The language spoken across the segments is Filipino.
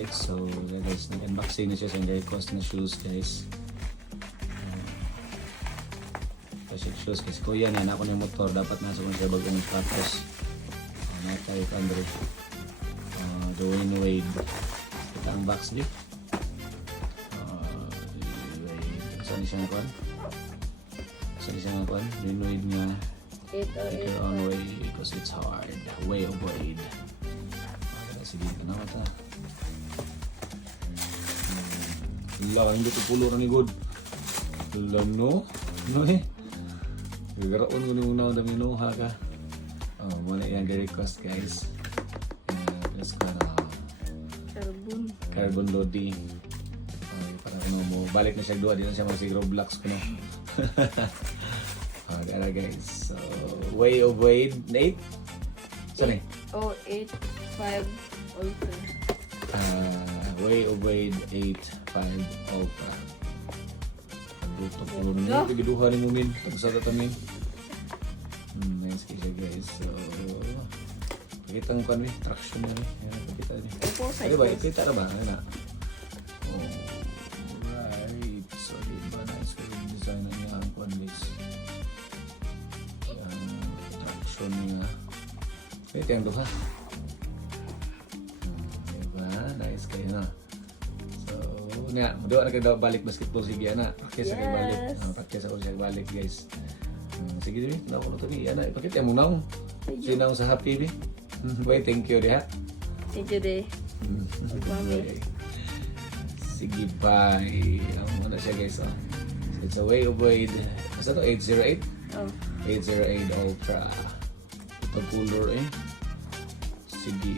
Alright, so guys, nag-unboxing na siya sa request na shoes guys. Kasi shoes kasi kuya niya na ako ng motor, dapat nasa kong siya bagong tapos na-type Andre Dwayne Wade. Kita ang box di saan siya nga kuhan? Saan siya nga kuhan? Dwayne Wade nga take your own way because it's hard. Way of Wade. Sige, kenapa ta? Lang, hindi ito pulo ni God. Lang, no? No eh? Gagaraon ko ni una dami no, ha ka? Muna yan request guys. Plus ka na Carbon Lodi. Para ano mo, balik na siya doon. Di na siya mag-sig Roblox ko no. Gara guys. So, Way of Wade. 8? Saan eh? 0855 Ultra. Way of Wade 85 Ultra. Pagbuto po niya. Pigiduhan ni Mumin. Tagsada kami. Nice siya guys. So, pakita mo kami. Traction na rin. Ayan, pakita niya. Ay ba? Ipita na ba? Ayan na. Alright. So, diba nice ko yung design na niya. Ang convex. Traction niya. Wait, yan doon ha. Nice kayo na. So, nga, doon na kayo balik basketball sige na. Practice kayo balik. Practice ako siya balik guys. Sige din, na ako ito ni Ana. Ipakita mo nang. Sinang sa Happy TV. Wait, thank you de ha. Thank you de. Okay. Sige, bye. Ano siya guys. So, it's a Way of Wade. Basta to 808? 808 Ultra. Ito color eh. Sige.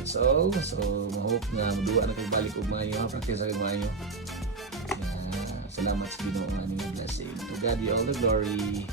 That's all. So, ma-hope na maduwa na kayo balik og maayo. Practice kayo maayo. Salamat sa Ginoo nga niyo blessing. To God be all the glory.